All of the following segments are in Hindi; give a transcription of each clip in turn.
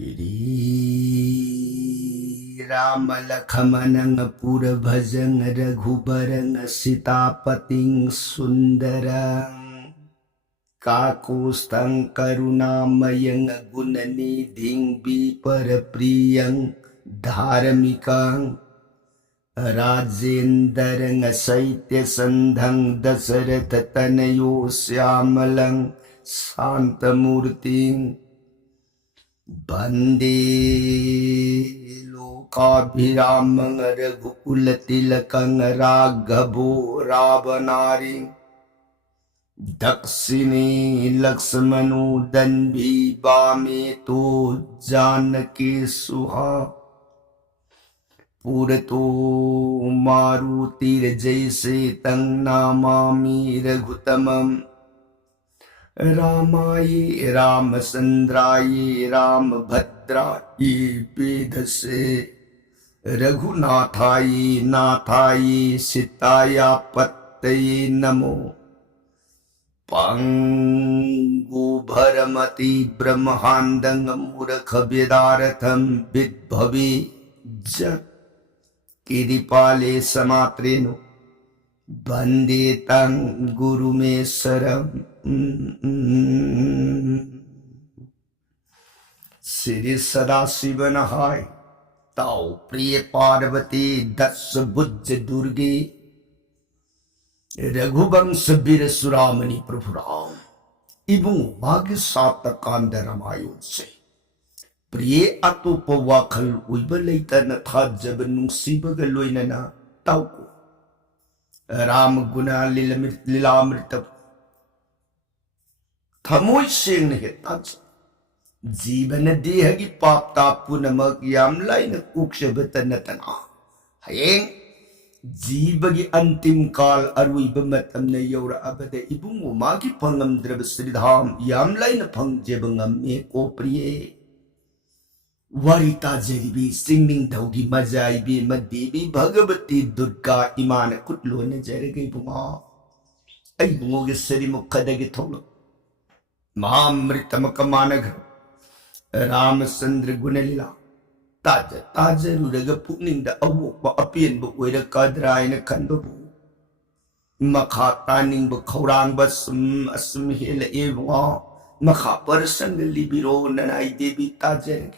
Shri Rama Lakshmana Pura Bhajan Raghubarang Sitapating Sundarang Kakustang Karunamayang Gunanidhing Biparapriyang Dharamikang Rajendarang Saitya Sandhang Dasarathatanayo Syamalang Santamurting Bande Lokabhiramang Raghukulattilakang Raghavo Ravanaring Dakshine Lakshmano Danbhi Vame to Janaki Suha Purato Marutir Jaise Tang Namami Raghutamam Ramaye Ramasandraye Ramabhadraye Vedase Raghunathaye Nathaye Sitaya Pattaye Namo Pangu Bharamati Brahmandang Murakha Vedaratham Vidbhavi Jat Kiripale Samatreno Bande Tang Guru Me Saram Sri Sadasivanahai Tau Priya Parvati Datsa Bujja Durge Raghubangsa Bir Suramani Prabhuram Ibung Bhagya Satakanda Ramayun Se Priya Atopa Wakhal Uiba Leita Na Thajaba Nungsibaga Loinana Tauko Ram Guna Lilamrita Thamoy Seng Hetaj Jibana Dehagi Papta Punamak Yamlay na Kukshabata Natana Hayeng Jibagi Antim Kal Arwiba Matam na Yora Abada Ibung Umagi Pangam Drabasridham Yamlay na Pangjabangam Eko Priye Warita Jaribi Singing Daugi Majaibi Madibi Bhagavati Durga Imana Kutlo na Jaragay Bunga Ay Bunga Sari Mukadagi Tolo Mahamrita Makamanag Ramasandra Gunalila Taja Taja Rudaga Puning da Awo Ba Apien Ba Weda Kadrai na Kanbabu Makataning Ba Kaurang Ba Asum Hila Ewa Makaparasang Libiro Nanay Devi Taja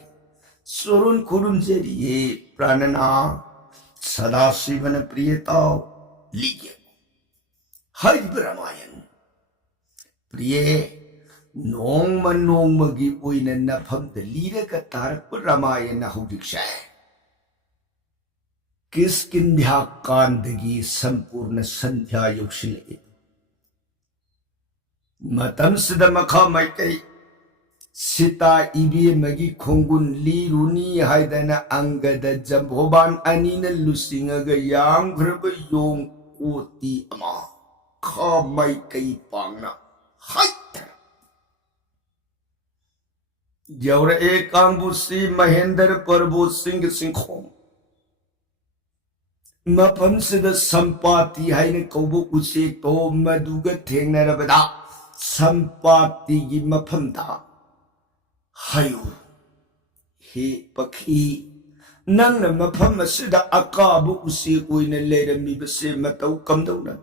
Surun Kurun Jeriye Pranana Sadasivana Priyatao Ligya Hai Brahmayan Priye Nong manong magi uina na pham da lira ka tarak pa Ramayan na hudikshay. Kiskindhya kandagi sampurna sandhya yokshile. Matam sada makamay kay Sita ibi magi khonggun liruni haidana angada jambhoban anina lusingaga yang graba yong koti ama. Kamay kay pangna. Hai! Jaura Ekambusi Mahendra Parbo Singh Singhom Mapam Sida Sampati Haine Kobu Usi To Maduga Tenarabada Sampati Gi Mapamda Hayu He Paki Nang Mapam Sida Akabu Usi Uina Leda Mibase Matau Kamdona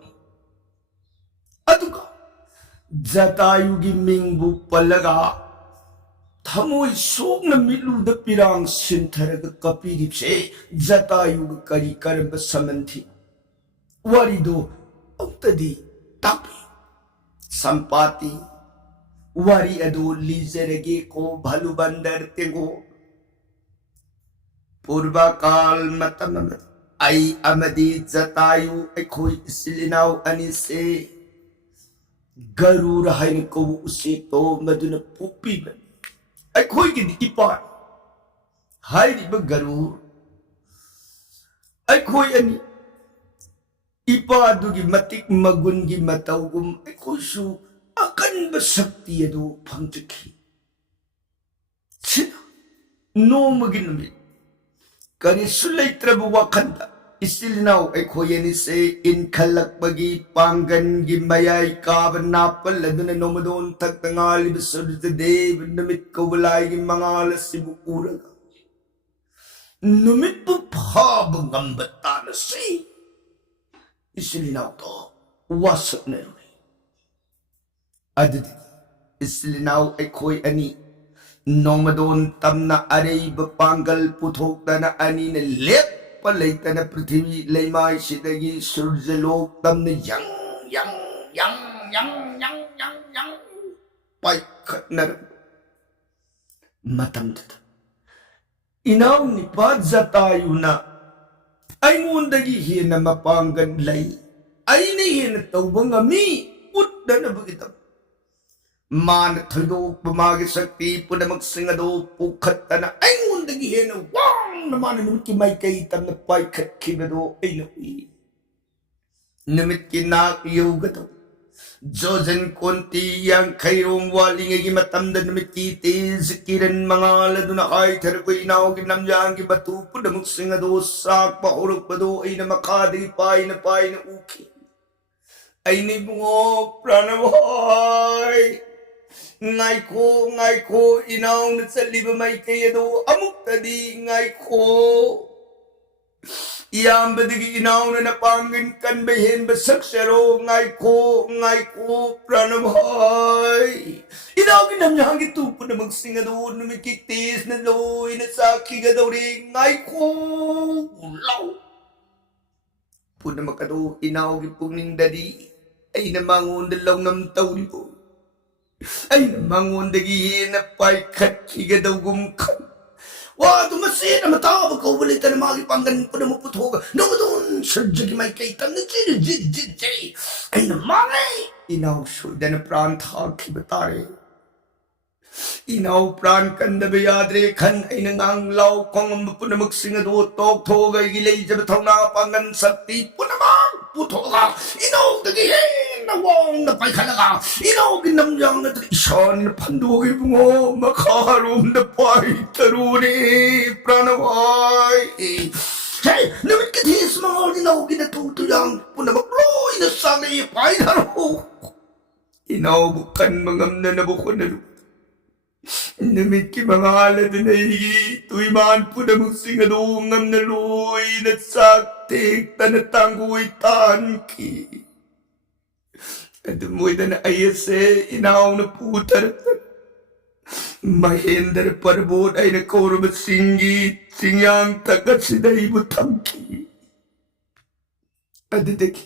Aduka Jatayugi Mingbu Palaga Thamoy sok na milu da pirang sintaraga kapiripse Jatayuga kari karamba samanthi Warido Autadi tapi Sampati Wari ado lizerage ko bhalu bandar tego Purva kal matamamat Ay amadi Jatayu ay koi isilinaw anise Garura hain ko usito maduna pupiban Ay koi gini ipan Hai di bagarur Ay koi ani Ipa dugi matik magun gi matawgum Ay koi su akan basakti ado pangtaki Sina No maginamit Kani sulay trabu wakanda इसिलनाव अखोयनिसे इनखलकबगी पांगनगी मयाई काबन नापल लदुन नोमदोन तक्तंगालिब सूर्यदेव नमित कौबलाईगी मंगाल सिबु उरगा नुमितबु फाब ngambataनसे इसिलनाव तो वासकनेरुई अदि इसिलनाव अखोय अनि नोमदोन तमना अरेब पांगल पुथोक्तना अनि ने लेप पलैतन पृथ्वी लैमाई सिदगी सूर्यलोक तमने yang yang yang yang yang yang yang पाइखनर मतमदत इनाव निपात जतायुना अइंगोंदगी हेन मपांगन लई अइने हेन तौबंगमी उद्दनबगितम मान थोदोक मागे शक्ति पुनमक सिंगदो पुखतन अइंगोंदगी हेन वांग मान नुमकी माइकई तमन पाइखत खिबदो अइनो इ नुमित की नाक योगतो जोजन कोंती yang खैरोम वालिंगेगी मतमद नुमित की तेज किरण मंगाल दुना आय थरको इनाव की नमजांग की बतु पुनमक सिंगदो साक पहुरुक बदो अइन मखादी पाइन पाइन उखी अइने बुंगो प्राणवाय ngaiko inaw na saliba may kayado amuk tadi ngaiko iyambadigi inaw na napangin kan bahin basaksaro ngaiko pranamhay inaw ginamyang itupo na magsingado numikiktis na loy na saki gadawri ngaiko ulaw puna makado inaw gipuning dadi ay namangon dalaw ng tawri po ay namangondagi na paikat kigadawgum kan wado masina matawag ko walitan na makipanggan po na maputoga namadon surgery may kaitan na jay ay namangay inaw suda na prantha kibatari inaw pran kan na bayadre kan ay nanganglaw kung po na magsingado tok togay gilay jabataw na pangan sakti po naman putoga inaw dagihin nawang na paikalaga inaw ginamyang na isan na pandugi bungo makarom na paitaruni pranaway hey namit katis mga inaw ginatutuyang po na magloy na sanay paitaro inaw bukan mangam na nabukon na lupa namit ki mga alad na higi tuyman po na magsingadungam na luy na saktik tanatanggoy tanki at mo'y na ayase inaw na putar mahender parbod ay nakorubat singgit singyang tagat siday butamki adadaki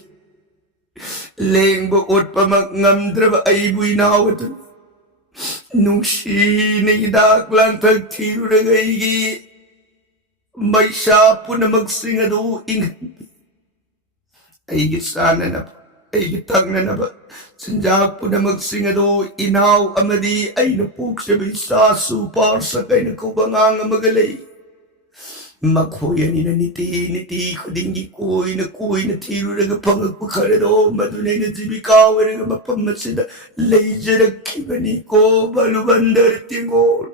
leng buot pa magngamdraba ay bu'y nawatan nung sinigidaklang tagtiro na gaygi may siya po na magsingado ingat ay gisana na po ay gitag na ba sanjak po na magsingado inaw amadi ay napuk siya bisa supar sa kay nakubangang magalay makuya ni na niti ko dingi kuy na tiro na pangagpakarado madunay na jibikaw na mapamasida laser na kibani ko balubandar tingol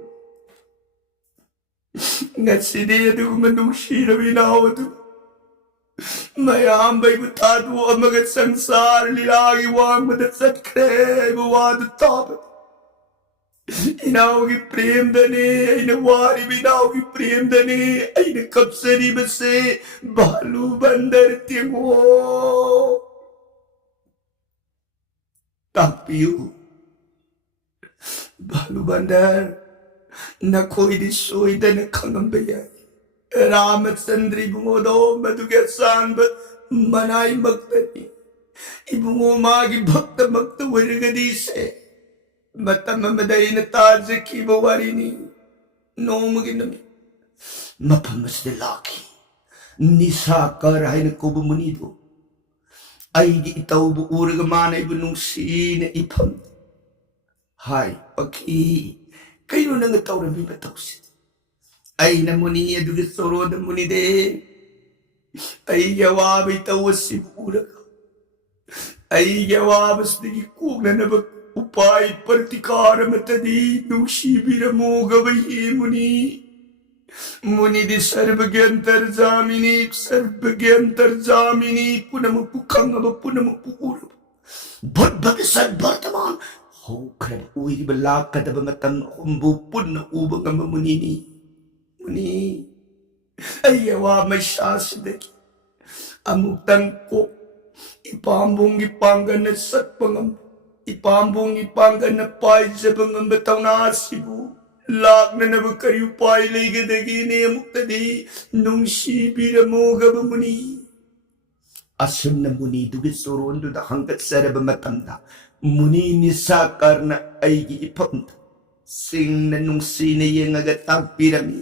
nga siniya na kumanong siya binawad mayambay butado ang mga sangsar lilangi wang madasat kre buwado tapat inawagi prem dani ay nawari binawagi prem dani ay nakapsani base balu bandar tingo tapiyo balu bandar nakoy disoy da nakangambayay Ramat sandri bungodo madugasan ba manay magtani ibungo magi bakta magta warigadise matamaday na taja kibawarini no maginami mapamas de laki nisakar ay nakubumunido ay itaw buuraga manay bunong sina ipam hay paki kayo nang itaw na bimatawsit ay namuni aduga soro namuni de ay jawabay tawas si burak ay jawabas di kung na nabag upay partikara matadi nung shibira mo gabay muni मुनिदि सर्वज्ञ अंतर्जामिनी पुनमपु खंगब पुनमपु उरब भूत भविष्यत वर्तमान होख्रब उइरिब लाकदब मतम हुंबु पुन्न उब ngam मुनिनी मुनि अयवा मैशासिदगी अमुक्तंग को ipambung ipanggan satpangam ipambung ipanggan paijabangam batawnasibu lakna nabakari upai legadagi ne muktadi nungsi biramogabamuni asumna muni dugi sorondu da hangat saraba matamda muni nisakarna aigi ipamda sing na nungsi na yengaga tagpirami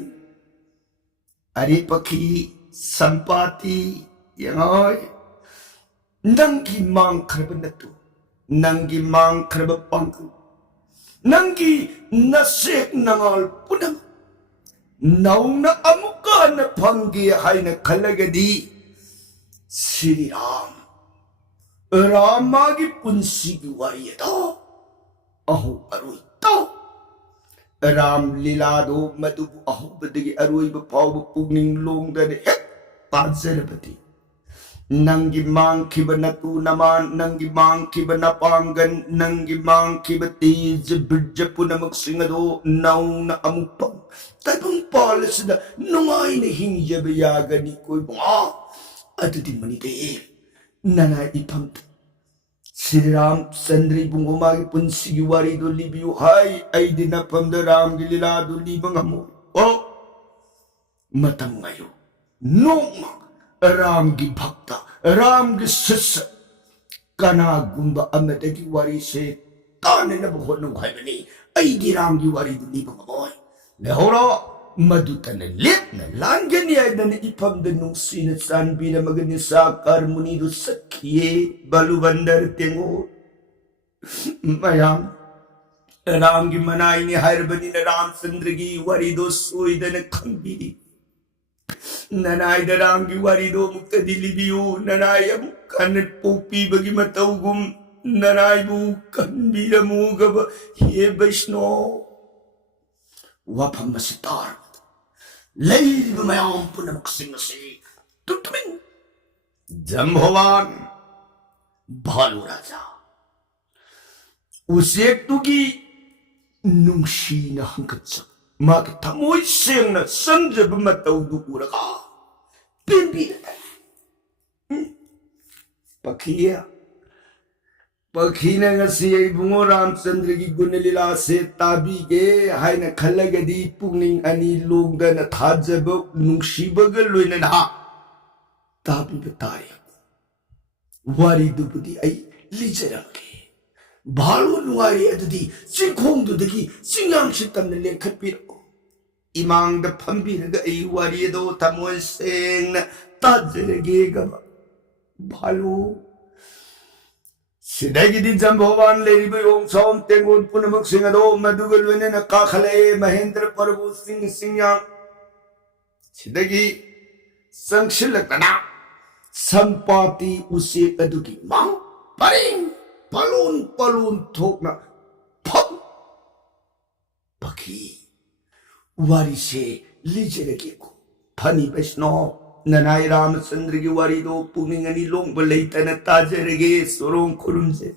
aripaki sampati yangoy Nanggi mang karba natu, nanggi mang karba pangku, nanggi nasik nangal punam, naung na amuka na panggi hay na kalagadi, Sri Ram, Ramagi punsigi wariyado, aho aroy to, Ram lilado madubu aho badagi aroy bapaw bapugning long dani hek panzarabati. Nanggi mang kibanatu naman nanggi mang kibanapangan nanggi mang kibati jabirja punamaksingado naung na amupang tapang palas na nungay na hingyabayagan ni ko'y mga ato di manite nanay ipam Sri Ram Sandri bungumagi pun sigiwari do libiyo hay ay dinapam da Ram gililado libang amo matam ngayo nung Ram gi bhakta, Ram gi sissa, kana gumba amadagi wari se tane na bukhonu haibani, ay di Ram gi wari duli bang amoy. Lehora, maduta na lit na langgan ay na naipam da nung sinasan bina maganisakar munido sakye balubandar tengo. Mayam, Ram gi manay ni harbani na Ram sandragi wari do suy da na kambiri. Nanay darangi warido mukta dilibiyo nanay amukan popi bagi matawgum nanay bukan bilamuga ba hiye Vaishno wapam masitar layli bamayam punamaksingasi tutumin Jambhavan Bhalu Raja usektugi nungsi na hangkatsak Maka tamoy siyang na sanjab matawdo uraka. Pimpina tayo. Pakhiya nga siya ibungo Ramchandra ki gunalila se tabi ke hay na khalagadi pungning ani longda na thajabak nungshibagal loy na na. Tabi bataya ko. Wari dupudi ay lijarang ke. Bhalu nuwari adudi singkong dudagi singyang sitam na lengkapiro. Imang da pambiraga ay wari do tamoy seng na tajirage gaba. Bhalu. Sidagi di Jambhavan leriba yung saom tengon punamak singado madugal wene na kakalaye Mahendra Prabhu singyang. Sidagi sangshilakana sampati usik adugi mang paring. Palun thok na pham pakhi wari se lijarage ko phani Vaishno nanay Ramchandra ki wari do pungning ani long balaita na tajarage sorong kurumse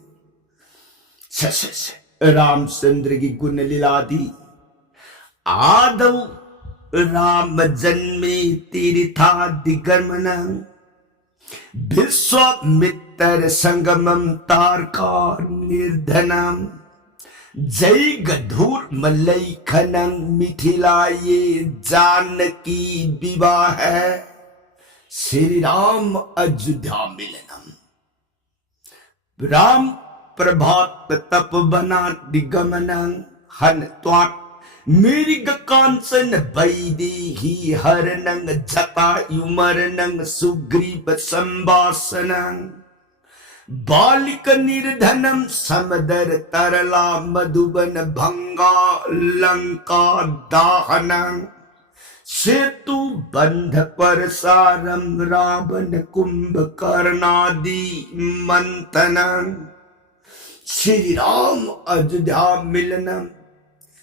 se Ramchandra ki gunaliladi adav Ram janme tirtha digarmanang Vishwamitar Sangamam Tarkar Nirdhanam Jai Gadhur Malaikhanam Mithilaye Janaki Vivah Sri Ram Ajodhya Milanam Ram Prabhat Tapavana Digamanam Han Twat Meriga Kansan Vaidehi Haranang Jata Yumaranang Sugriva Sambasanang Balika Nirdhanam Samadar Tarala Madhubana Bhanga Lanka Dahanang Setu Bandha Parasaram Ravana Kumbhakarnadi Mantanang Sri Ram Ajodhya Milanam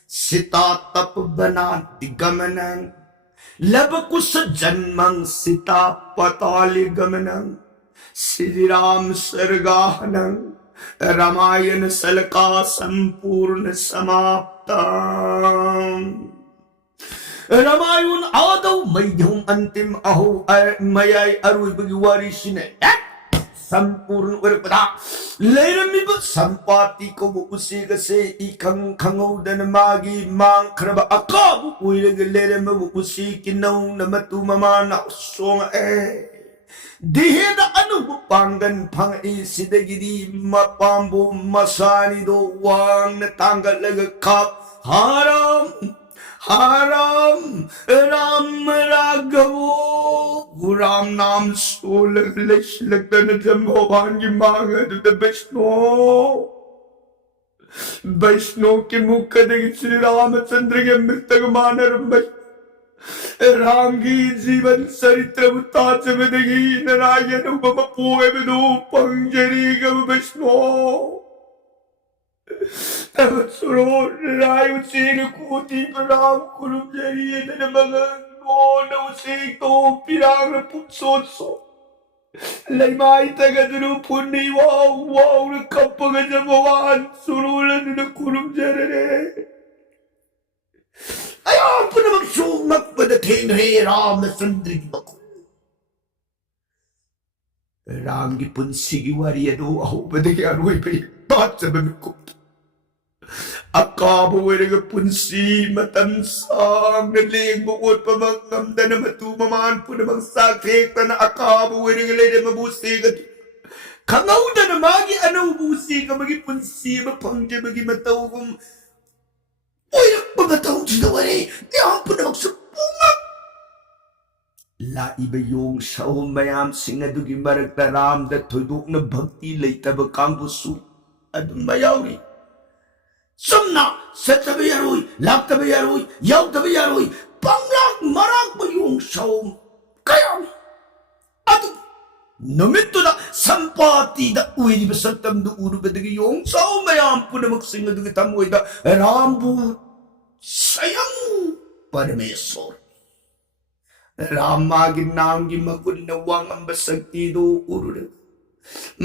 Sita tap bana digamanang Lavkush जन्मं Sita पताल गमनं श्री राम सर्गाहनं रामायण सलका संपूर्ण समाप्ता रामायण आदौ मध्यम अंतिम अहो मयाई अरुबगी वारिसिने संपूर्ण उरपदा लेरमिब संपाति को उसीगसे इखं खंगौदन मागी मांखरब अकाबु उइरग लेरमब उसी किनौ नमतु ममाना सोंग दिहेदा अनुभव पांगन फंग सिदगिदी मपाम्बो मसानिदो वांग तांगलग खाप हाराम हाराम राम राघवो राम नाम सोलग लगतन जम्बोवान की मांग वैष्णव के मुख देगी श्री रामचंद्र के मृतक मानर राम की जीवन चरित्र उताच में देगी नारायण उपम पोए में दो पंजरी गम वैष्णव तब सुनो राय उसे कोटि प्रणाम कुरु जरिए धन मगन नोन उसे तो पिरांग पुत्सो सो लैमाई तगदरु पुन्नी वाव वाव कपग जमवान सुनो लन कुरु जरे अया पुनमक सो मक पद थेन रे रामचंद्र की बकुल राम की पुंसी की वारी दो अहो बदे अरुई पे बात सब में को अकाबो वेरग पुंसी मतन सांग लेग बोट पमक नमदन मतु ममान पुनमक साखेक तन अकाबो वेरग लेरे मबूसे गति खंगौदन मागी अनौबूसी कमगी पुंसी मफंगे मगी मतौगुम ओयक मतौ जिदवरे या पुनमक सुपुंगा लाइब योंग सौ मयाम सिंह अदुगी मरकता राम द थोइदोकना भक्ति लेतब कांगबुसु अदुम मयाउरी सुमना सतब यारोई लाक्तब यारोई याउतब यारोई पंगलाक मराक बयोंग सौम कयाम अदु नुमितुदा संपाति द उइरिब सतम दु उरुबदगी योंग सौ मयाम पुनमक सिंह दुगी तमोइदा रामबु स्वयं परमेश्वर राम मागी नाम की मकुन नवांग शक्ति दो उरुड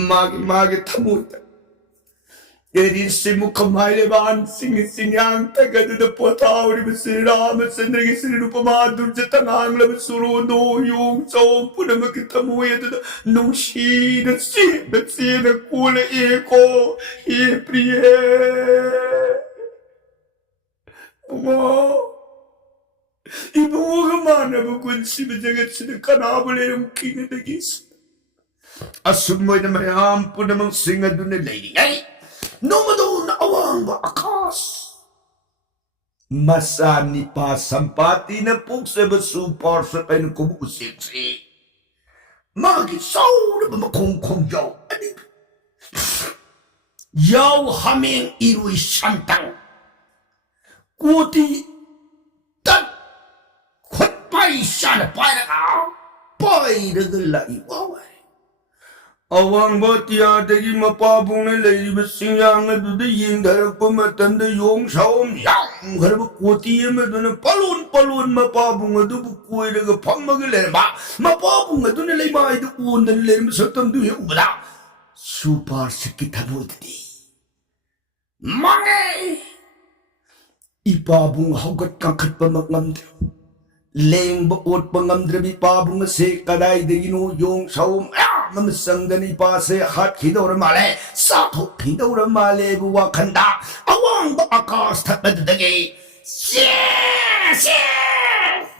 मागी मागी थमोइदा यदि से मुख मायले बान सिंह सिंहांग तगद द पोतावरी श्री रामचंद्र की श्री रूपमा दुर्जत नांगल सुरो दो यों सौ पुनमक तमोय द नुशीन सीन कुल एको ये प्रिय वो इबोग मानव कुंसी जगत से कनाबले रुकिन दगिस असुमय मयाम पुनमक सिंह दुने लेडी नोमदोन अवांग आकाश मसा निपा संपाति न पुक्से बसु पार्स पेन कुबु सेक्सी मागी सौर बमखों खों याव अनिप याव हमें इरुई शांतांग कोटी तट खुद पाई शान पायरगा पायरगलाई वावे अवांग बतिया दगी मपाबुंग लेरिब सिंगांग दुद यिंगधरप मतंद योंग साओम याम घरब कोती में दुन पलोन पलोन मपाबुंग दुब कोइरग फमग लेरबा मपाबुंग दुन लेमाय दु ओंदन लेरम सतम दु उबदा सुपार सकी थबोददी मांगे इपाबुंग हौगत काखत पमगमद लेंब ओट पंगमद्रबी पाबुंग से कदाई दगिनो योंग साओम मम संगनी पासे हाथ खिदौर माले साथो खिदौर माले बुआ खंडा अवांग आकाश थपद दगे से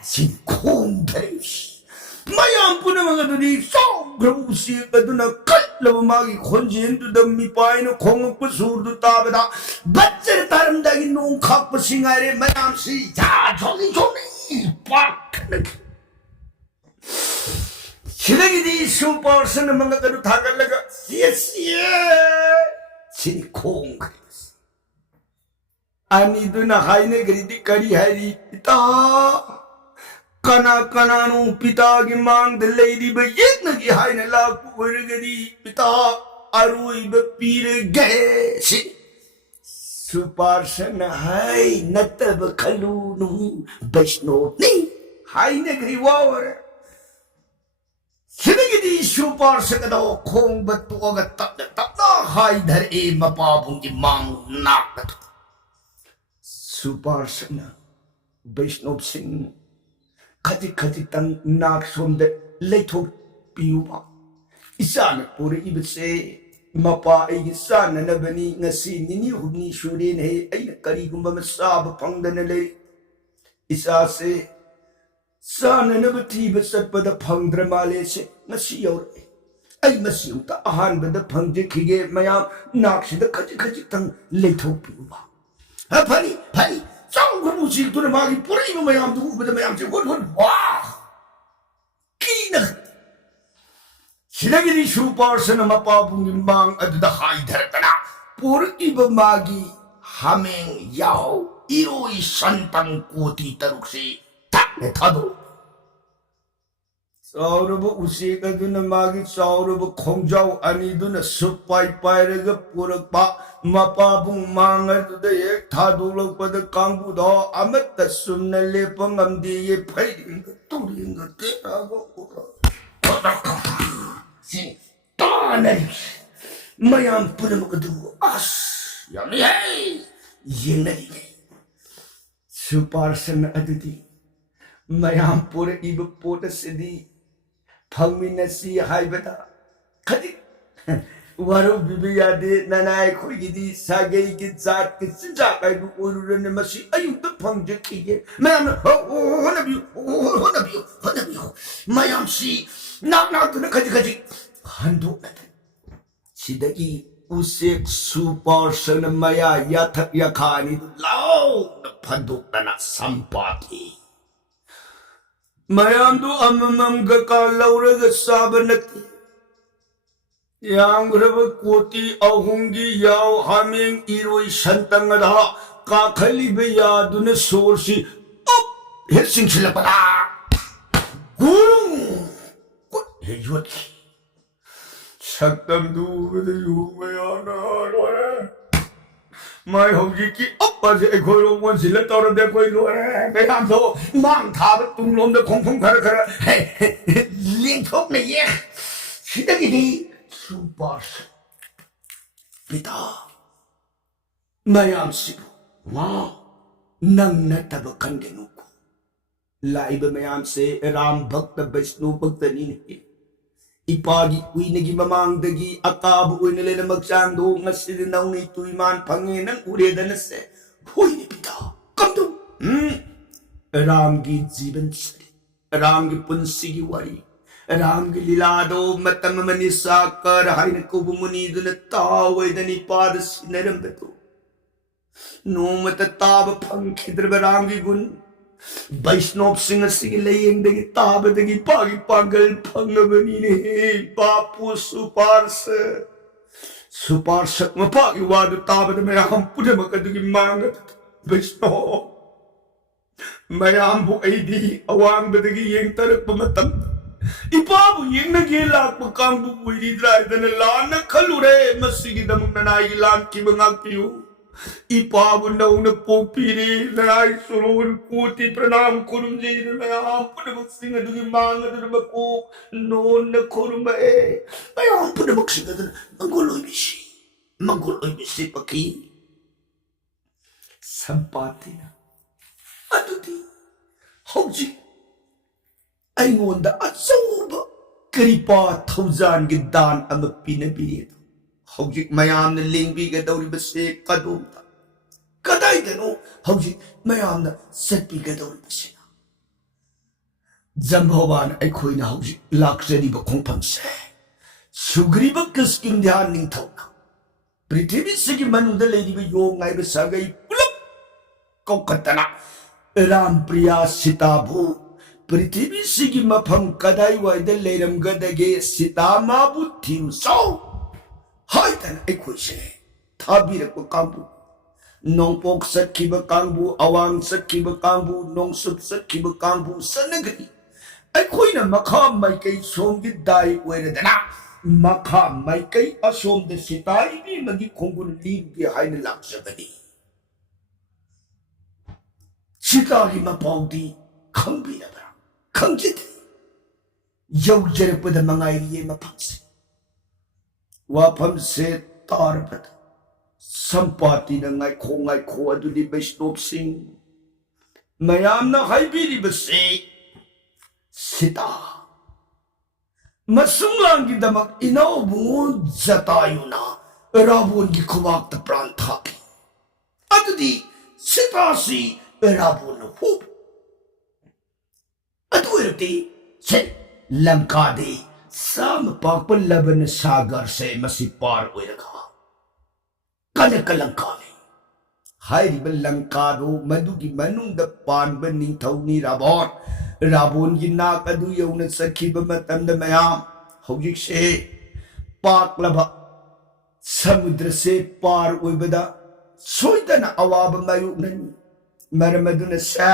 सिंखों धरेश मयाम पुनमगदुनी सौ ग्रहु से कदुना कल्लब मागी खोंजेन दुदमी पाइन खोंग पसूर दु ताबदा बच्चर तारम दगी नों खाक पसिंगारे मयाम सी जा जोगी जोगी पाक नगी 시래기디 슈퍼스는 뭔가 그루 다 갈래가 예시에 신콩 아니 누나 하이네 그리디 까리 하리 피ता कना कना नु पिता की मांग दलेरी बे येनगी हाइने लाकु वरगदी पिता अरुई बे पीर गए सी सुपार्शन हाय नतब खलुनु वैष्णो नी 하이네 와오래 시대기디 슈퍼스가도 콩버뚜어가 딱딱딱 하이다리 마파봉기 망낙가도 슈퍼스나 베이스노브싱 가직가직당 낙손데 레이톡 비우바 이사나 보레 이브세 mapa ay sana na bani ngasi nini huni shurin he ay nakari gumba masaba pangdana le isa se sana na bati basat pada pangdra male se ngasi yaw ay masi uta ahan bada pangje kige mayam nakshi da kaji kaji tang le thopi ba ha pani chang gru si tu na magi puri mayam du bada mayam se won wa kina 시대기리 슈퍼스는 마파붕김방 어디다 하이더랬더나 포르기버 마기 하맹 야오 이로이 산땅 꼬티 따룩시 탁내 타도 사우르브 우시가드나 마기 사우르브 콩자우 아니드나 슈파이파이르가 포르바 마파붕 망어드다 예 타도록바드 강부도 아무따 숨날레 뻥암디에 파이링가 뚜링가 때라고 오라 Tanay mayam puna makadu as yami hey yenay Suparsan adudi mayam pura iba pota sidi pangminasi haibata kadi waru bibiyade nanay ko gidi sagay ki zat ki sinjak ay ururan masi ayuda pangje kiye mayam honabiyo mayam si nak na kaji handuk natin sidagi usik Suparsan maya yatak yakani lao na panduk na sampati mayam do amamam gakalaw raga sabanati yang raba koti ahungi yaw haming iroi santangada kakalibe yaduna sorsi up hetsing sila pala gurung Heyot Saktamdu with the Yumayana My Hojiki up as a coil once let out of the coil. They am so Mang Tab to Lom the Kong Kara. Hey, link up me, yeah. Sidagidi Subas Pita Mayam Sibu. Wow, Nang Natabakandenuku. Laiba mayam se Ram Bhakta Vaishnu Bhakta Nini Ipagi Winagi Mamangdagi Akabu Winele Magsando Nasilinaw ni Tuiman Panginang Uredan se Hoy ni Pita Come to Ram Gi Jiban Sari Ram Gi Punsigi Wari Ram Gi Lilado Matamamani Sakar Haina Kubumuni Dunataway Dani Padas Nerambeto No Matataba Pankidra Ram Gi Gun Vaishnav Singh laying the guitar, the Gipagi Pagal Pangavani, Papu Suparsa Suparsa Mapagi, what the Taba the Mayam Putamaka Manga Vaishnav Mayambu AD, Awang the Yang Tarapamatam Ipabu Yinagila Pakambu, we drive than a lana Kalure, Masigi the Munanai Lan Kibangakiu. Ipabu na una popiri na ay surun kuti pranam kurumji na mayam puna magsinga dugi manga na mako noon na kuruma mayam puna magsinga na maguloy bisi paki sampati na aduti hauji ay ngonda at sauba karipa thousand gidan ang pinabiyado Hojik mayam na lingbi ka daw ribasi kadumta. Kaday dano, hojik mayam na setpi ka daw ribasi na. Zamhawan ay koy na hojik laksari ba kong pamse. Sugri ba kasking dihan ning tao na. Prithivi sige manunda lady ba yung ngay ba sagay pulap. Kau kata na, Ram Priya Sitabu. Prithivi sige mapang kaday wa ida leram gadage sitama butim so. Haitan ay kuise tabirak ko kambu nong pok sat kiba kambu awang sat kiba kambu nong sup sat kiba kambu sa nagari ay kuy na makamay kay somgi dai wera dana makamay kay asom de sitay di magi konggun libi hay na laksa gani sitay mapawdi kambi na ba ꯈꯪꯖꯗꯦ ꯌꯧꯖꯔꯛꯄꯗ ꯃꯉꯥꯏꯔꯤꯌꯦ ꯃꯐꯝꯁꯦ ꯋꯥꯐꯝꯁꯦ ꯇꯥꯔꯕꯗ ꯁꯝꯄꯥꯇꯤꯅ ꯉꯥꯏꯈꯣ ꯉꯥꯏꯈꯣ ꯑꯗꯨꯗꯤ ꯕꯩꯁꯅꯣꯞꯁꯤꯡ ꯃꯌꯥꯝꯅ ꯍꯥꯏꯕꯤꯔꯤꯕꯁꯤ ꯁꯤꯇꯥ ꯃꯁꯨꯡꯂꯥꯡꯒꯤꯗꯃꯛ ꯏꯅꯥꯎꯕꯨꯡꯉꯣ ꯖꯇꯥꯌꯨꯅ ꯔꯥꯕꯣꯟꯒꯤ ꯈꯨꯕꯥꯛꯇ ꯄ꯭ꯔꯥꯟ ꯊꯥꯈꯤ ꯑꯗꯨꯗꯤ ꯁꯤꯇꯥꯁꯤ ꯔꯥꯕꯣꯟꯅ ꯍꯨꯕ ꯑꯗꯨ ꯑꯣꯏꯔꯗꯤ ꯁꯦ ꯂꯪꯀꯥꯗꯤ ꯁꯥꯃ ꯄꯥꯛꯄ ꯂꯕꯅ ꯁꯥꯒꯔꯁꯦ ꯃꯁꯤ ꯄꯥꯔ ꯑꯣꯏꯔꯒ ꯀꯅꯀ ꯂꯪꯀꯥꯅꯤ ꯍꯥꯏꯔꯤꯕ ꯂꯪꯀꯥꯗꯣ ꯃꯗꯨꯒꯤ ꯃꯅꯨꯡꯗ ꯄꯥꯟꯕ ꯅꯤꯡꯊꯧꯅꯤ ꯔꯥꯕꯣꯟ ꯔꯥꯕꯣꯟꯒꯤ ꯅꯥꯛ ꯑꯗꯨ ꯌꯧꯅ ꯆꯠꯈꯤꯕ ꯃꯇꯝꯗ ꯃꯌꯥꯝ ꯍꯧꯖꯤꯛꯁꯦ ꯄꯥꯛꯂꯕ ꯁꯃꯨꯗ꯭ꯔꯁꯦ ꯄꯥꯔ ꯑꯣꯏꯕꯗ ꯁꯣꯏꯗꯅ ꯑꯋꯥꯕ ꯃꯥꯌꯣꯛꯅꯅꯤ ꯃꯔꯝ ꯑꯗꯨꯅ ꯁꯦ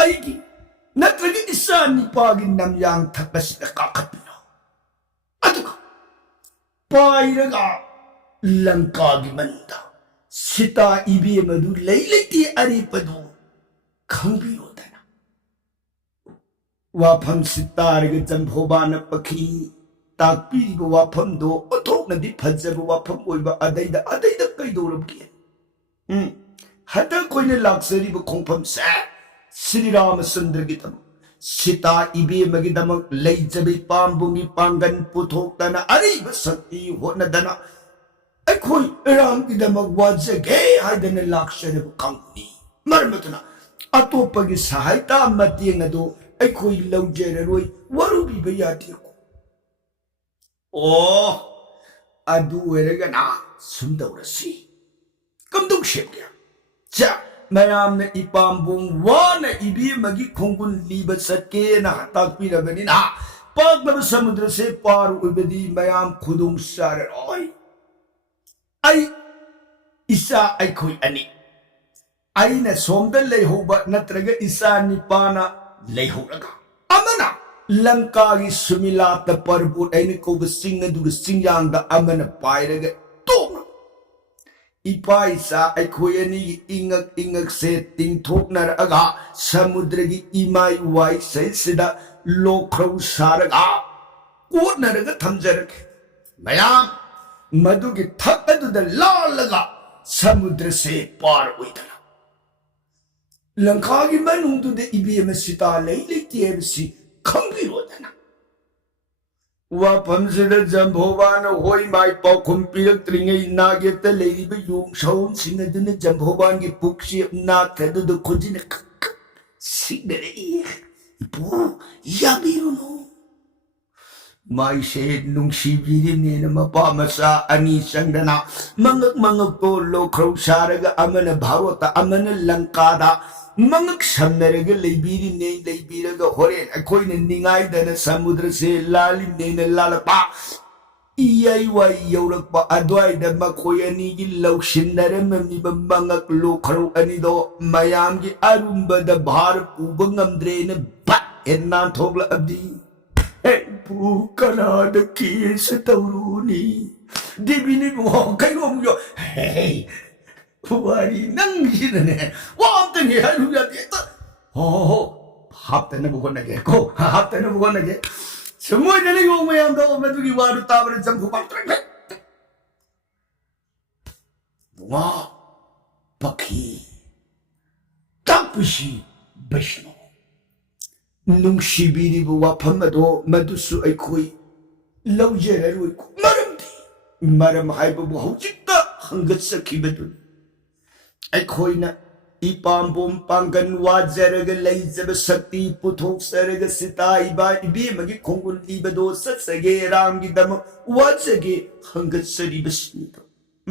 ꯑꯩꯒꯤ ꯅꯠꯇ꯭ꯔꯒ ꯏꯆꯥ ꯅꯤꯄꯥꯒꯤ ꯅꯝꯌꯥꯡ ꯊꯛ ꯑꯁꯤꯗ ꯀꯥꯈꯠꯄꯤꯔꯣ ꯑꯗꯨꯒ ꯄꯥꯏꯔꯒ ꯂꯪꯀꯥꯒꯤ ꯃꯅꯨꯡꯗ ꯁꯤꯇꯥ ꯏꯕꯦꯝ ꯑꯗꯨ ꯂꯩ ꯂꯩꯇꯦ ꯑꯔꯦꯞꯄꯗꯨ ꯈꯪꯕꯤꯔꯣꯗꯅ ꯋꯥꯐꯝꯁꯤ ꯇꯥꯔꯒ ꯖꯝꯚꯣꯕꯥꯅ ꯄꯈꯤ ꯇꯥꯛꯄꯤꯔꯤꯕ ꯋꯥꯐꯝꯗꯣ ꯑꯣꯟꯊꯣꯛꯅꯗꯤ ꯐꯖꯕ ꯋꯥꯐꯝ ꯑꯣꯏꯕ ꯑꯗꯩꯗ ꯀꯩꯗꯧꯔꯕꯒꯦ ꯍꯟꯗꯛ ꯑꯩꯈꯣꯏꯅ ꯂꯥꯛꯆꯔꯤꯕ ꯈꯣꯡꯐꯝꯁꯦ ꯁ꯭ꯔꯤ ꯔꯥꯃꯆꯟꯗ꯭ꯔꯒꯤꯗꯃꯛ ꯁꯤꯇꯥ ꯏꯕꯦꯝꯃꯒꯤꯗꯃꯛ ꯂꯩꯖꯕ ꯄꯥꯝꯕꯨꯡꯒꯤ ꯄꯥꯡꯒꯟ ꯄꯨꯊꯣꯛꯇꯅ ꯑꯔꯩꯕ ꯁꯛꯇꯤ ꯍꯣꯠꯅꯗꯅ ꯑꯩꯈꯣꯏ ꯏꯔꯥꯡꯒꯤꯗꯃꯛ ꯋꯥꯖꯒꯦ ꯍꯥꯏꯗꯅ ꯂꯥꯛꯆꯔꯤꯕ ꯀꯥꯡꯕꯨꯅꯤ ꯃꯔꯝ ꯑꯗꯨꯅ ꯑꯇꯣꯞꯄꯒꯤ ꯁꯍꯥꯏꯇꯥ ꯃꯇꯦꯡ ꯑꯗꯨ ꯑꯩꯈꯣꯏ ꯂꯧꯖꯔꯔꯣꯏ ꯋꯥꯔꯨꯕꯤꯕ ꯌꯥꯗꯦꯀꯣ ꯑꯣ ꯑꯗꯨ ꯑꯣꯏꯔꯒꯅ ꯁꯨꯝ ꯇꯧꯔꯁꯤ ꯀꯝꯗꯧ ꯁꯦꯝꯒꯦ ꯆꯥ ꯃꯌꯥꯝꯅ ꯏꯄꯥꯝꯕꯣꯡ ꯋꯥꯅ ꯏꯕꯦꯝꯃꯒꯤ ꯈꯣꯡꯒꯨꯟ ꯂꯤꯕ ꯆꯠꯀꯦꯅ ꯇꯥꯛꯄꯤꯔꯕꯅꯤꯅ ꯄꯥꯛꯂꯕ ꯁꯃꯨꯗ꯭ꯔꯁꯦ ꯄꯥꯔ ꯑꯣꯏꯕꯗꯤ ꯃꯌꯥꯝ ꯈꯨꯗꯣꯡ ꯆꯥꯔꯔꯣꯏ ꯑꯩ ꯏꯆꯥ ꯑꯩꯈꯣꯏ ꯑꯅꯤ ꯑꯩꯅ ꯁꯣꯝꯗ ꯂꯩꯍꯧꯕ ꯅꯠꯇ꯭ꯔꯒ ꯏꯆꯥ ꯅꯤꯄꯥꯅ ꯂꯩꯍꯧꯔꯒ ꯑꯃꯅ ꯂꯪꯀꯥꯒꯤ ꯁꯨꯃꯤꯂꯥꯇ ꯄꯔꯕꯣꯠ ꯑꯩꯅ ꯀꯧꯕ ꯆꯤꯡ ꯑꯗꯨꯒ ꯆꯤꯡꯌꯥꯡꯗ ꯑꯃꯅ ꯄꯥꯏꯔꯒ ꯇꯣꯛꯅ ꯏꯄꯥ ꯏꯆꯥ ꯑꯩꯈꯣꯏ ꯑꯅꯤꯒꯤ ꯏꯉꯛꯁꯦ ꯇꯤꯡꯊꯣꯛꯅꯔꯛꯑꯒ ꯁꯃꯨꯗ꯭ꯔꯒꯤ ꯏꯃꯥꯏ ꯋꯥꯏꯁꯩꯁꯤꯗ ꯂꯣꯛꯈ꯭ꯔꯧ ꯁꯥꯔꯒ ꯀꯣꯠꯅꯔꯒ ꯊꯝꯖꯔꯒꯦ ꯃꯌꯥꯝ ꯃꯗꯨꯒꯤ ꯊꯛ ꯑꯗꯨꯗ ꯂꯥꯜꯂꯒ ꯁꯃꯨꯗ꯭ꯔꯁꯦ ꯄꯥꯔ ꯑꯣꯏꯗꯅ ꯂꯪꯀꯥꯒꯤ ꯃꯅꯨꯡꯗꯨꯗ ꯏꯕꯦꯝꯃ ꯁꯤꯇꯥ ꯂꯩ ꯂꯩꯇꯦ ꯍꯥꯏꯕꯁꯤ ꯈꯪꯕꯤꯔꯣꯗꯅ ꯋꯥꯐꯝꯁꯤꯗ ꯖꯝꯚꯣꯕꯥꯅ ꯍꯣꯏ ꯃꯥꯏ ꯄꯥꯎꯈꯨꯝ ꯄꯤꯔꯛꯇ꯭ꯔꯤꯉꯩ ꯅꯥꯒꯦꯠꯇ ꯂꯩꯔꯤꯕ ꯌꯣꯡ ꯁꯥꯎꯟꯁꯤꯡ ꯑꯗꯨꯅ ꯖꯝꯚꯣꯕꯥꯟꯒꯤ ꯄꯨꯛꯆꯦꯞ ꯅꯥꯊꯗꯨꯗ ꯈꯨꯖꯤꯟꯅ ꯁꯤꯛꯅꯔꯛꯏ ꯏꯄꯨ ꯌꯥꯕꯤꯔꯨꯅꯨ ꯃꯥꯏꯁꯦ ꯅꯨꯡꯁꯤꯕꯤꯔꯤꯅꯦꯅ ꯃꯄꯥ ꯃꯆꯥ ꯑꯅꯤ ꯆꯪꯗꯅ ꯃꯉꯛꯇꯣ ꯂꯣꯈ꯭ꯔꯧ ꯁꯥꯔꯒ ꯑꯃꯅ ꯚꯥꯔꯣꯠꯇ ꯑꯃꯅ ꯂꯪꯀꯥꯗ ꯃꯉꯛ ꯁꯝꯅꯔꯒ ꯂꯩꯕꯤꯔꯒ ꯍꯣꯔꯦꯟ ꯑꯩꯈꯣꯏꯅ ꯅꯤꯡꯉꯥꯏꯗꯅ ꯁꯃꯨꯗ꯭ꯔꯁꯦ ꯂꯥꯜꯂꯤꯅꯦꯅ ꯂꯥꯜꯂꯛꯄ ꯏꯌꯥꯏ ꯋꯥꯏ ꯌꯧꯔꯛꯄ ꯑꯗꯨꯋꯥꯏꯗ ꯃꯈꯣꯏ ꯑꯅꯤꯒꯤ ꯂꯧꯁꯤꯟꯅꯔꯝꯃꯤꯕ ꯃꯉꯛ ꯂꯣꯈ꯭ꯔꯧ ꯑꯅꯤꯗꯣ ꯃꯌꯥꯝꯒꯤ ꯑꯔꯨꯝꯕꯗ ꯚꯥꯔ ꯄꯨꯕ ꯉꯝꯗ꯭ꯔꯦꯅ ꯚꯠ ꯍꯦꯟ ꯅꯥꯟꯊꯣꯛꯂꯛꯑꯕꯗꯤ ꯏꯄꯨ ꯀꯅꯥꯗ ꯀꯦꯁ ꯇꯧꯔꯨꯅꯤ ꯗꯦꯕꯤꯅꯤ ꯀꯩꯅꯣꯝ ꯋꯥꯔꯤ ꯅꯪꯁꯤꯅꯅꯦ ꯋꯥ ꯑꯝꯇꯪ ꯍꯥꯏꯔꯨ ꯌꯥꯗꯦ ꯍꯣ ꯍꯥꯞꯇꯅꯕ ꯍꯣꯠꯅꯒꯦ ꯀꯣ ꯍꯥꯞꯇꯅꯕ ꯍꯣꯠꯅꯒꯦ ꯁꯨꯝꯃꯣꯏꯗꯅ ꯌꯣꯡ ꯃꯌꯥꯝꯗꯣ ꯃꯗꯨꯒꯤ ꯋꯥꯗꯨ ꯇꯥꯕꯗ ꯖꯝꯚꯣꯕꯥꯟ ꯋꯥ ꯄꯈꯤ ꯇꯥꯛꯄꯁꯤ ꯕꯩꯁꯅꯣ ꯅꯨꯡꯁꯤꯕꯤꯔꯤꯕ ꯋꯥꯐꯝ ꯑꯗꯣ ꯃꯗꯨꯁꯨ ꯑꯩꯈꯣꯏ ꯂꯧꯖꯔꯔꯣꯏ ꯃꯔꯝ ꯍꯥꯏꯕꯕꯨ ꯍꯧꯖꯤꯛꯇ ꯍꯪꯒꯠꯆꯈꯤꯕꯗꯨꯅꯤ ꯑꯩꯈꯣꯏꯅ ꯏꯄꯥꯝꯕꯣꯝ ꯄꯥꯡꯒꯟ ꯋꯥꯖꯔꯒ ꯂꯩꯖꯕ ꯁꯛꯇꯤ ꯄꯨꯊꯣꯛꯆꯔꯒ ꯁꯤꯇꯥ ꯏꯕꯦꯝꯃꯒꯤ ꯈꯣꯡꯒꯨꯟ ꯂꯤꯕꯗꯣ ꯆꯠꯆꯒꯦ ꯔꯥꯝꯒꯤꯗꯃꯛ ꯋꯥꯖꯒꯦ ꯍꯪꯒꯠꯆꯔꯤꯕꯁꯤꯡꯗꯣ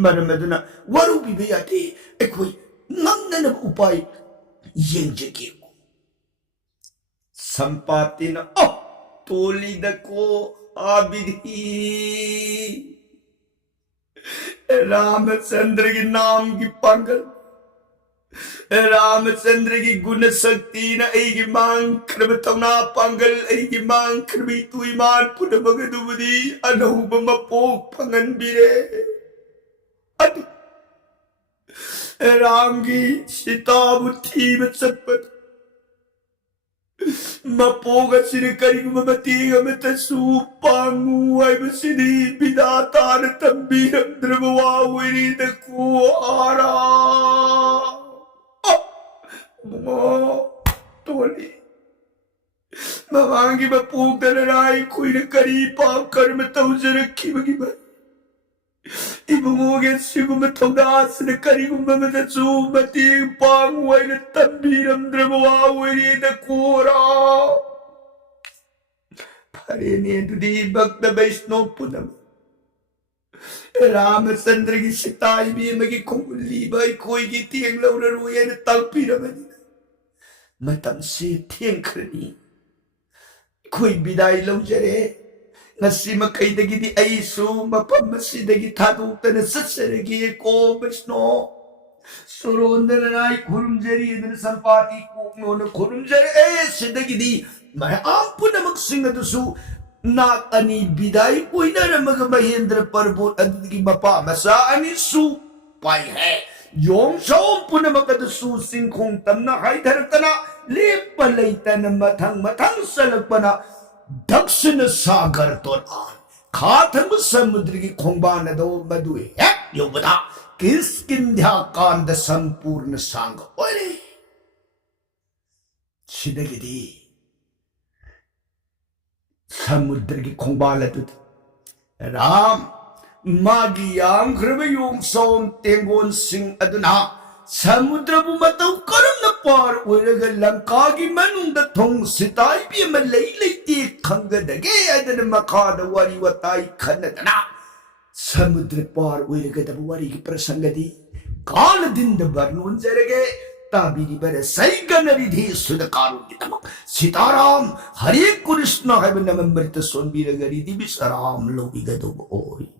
ꯃꯔꯝ ꯑꯗꯨꯅ ꯋꯥꯔꯨꯕꯤꯕ ꯌꯥꯗꯦ ꯑꯩꯈꯣꯏ ꯉꯝꯅꯅꯕ ꯎꯄꯥꯏ ꯌꯦꯡꯖꯒꯦ संपातिना तोलीद को आबिदी रामचंद्र के नाम की पागल रामचंद्र की गुण शक्ति न ऐगी मांग खरब तवना पागल ऐगी मांग खरबी तुईमान पुनमगदुबदी अनहुब मपोक फंगन बिरे राम की सीता बुद्धि में चपत ꯃꯄꯣꯛ ꯑꯁꯤꯅ ꯀꯔꯤꯒꯨꯝꯕ ꯃꯇꯦꯡ ꯑꯃꯠꯇꯁꯨ ꯄꯥꯡꯉꯨ ꯍꯥꯏꯕꯁꯤꯗꯤ ꯕꯤꯙꯥꯇꯥꯅ ꯇꯝꯕꯤꯔꯝꯗ꯭ꯔꯕ ꯋꯥ ꯑꯣꯏꯔꯤꯗꯀꯣ ꯑꯥꯔꯥ ꯕꯨꯡꯉꯣ ꯇꯣꯜꯂꯤ ꯃꯃꯥꯡꯒꯤ ꯃꯄꯣꯛꯇꯅ ꯑꯩꯈꯣꯏꯅ ꯀꯔꯤ ꯄꯥꯞ ꯀꯔꯃ ꯇꯧꯖꯔꯛꯈꯤꯕꯒꯤ 이부모에게 지금은 통다스는 가리군밤에 주 마팅 방와이는 땀비람 드라마와 우리의 고라 파리니 두디 박다 베스노 पुनम रामचंद्र की सिताई भी मगी कुंडली भाई कोई की तेंग लौर रोये न तलपी रमनी मतम से तेंग करनी कोई विदाई लौ जरे ngasi makaidagidi aisu mapamasidagi thaduktana satsaragi ko Vishnu surondana nai khurumjari idana sampati kokno na khurumjari sidagidi mai ampuna maksingadusu nak ani bidai poinara maga Mahendra Parbot adigi mapa masa ani su pai hai yong saum puna makadasu singkhong tamna haitharatana lepalaitana mathang salakpana दक्षिण सागर तोरान खाथंग समुद्र की खोंबान दो मधुए है योबदा किसकिंध्या कांद संपूर्ण सांग ओरे सिदगिदी समुद्र की खोंबाल तुत राम मागियाम ख्रबयों सोम तेंगोन सिंह अदुना समुद्र बुमतौ करम न पार ओरग लंका की मनुंग थोंग सिताई भी म लई लईती खंगदगे अदन मखाद वारी वताई खनदना समुद्र पार ओरग दब वारी की प्रसंगदी काल दिन द बरनुन जरगे ताबिरी बर सई गनरिधि सुदकारू की तमक सीताराम हरे कृष्ण है नमंबरित सोनबीर गरिधि बिसराम लोगी गदो ओई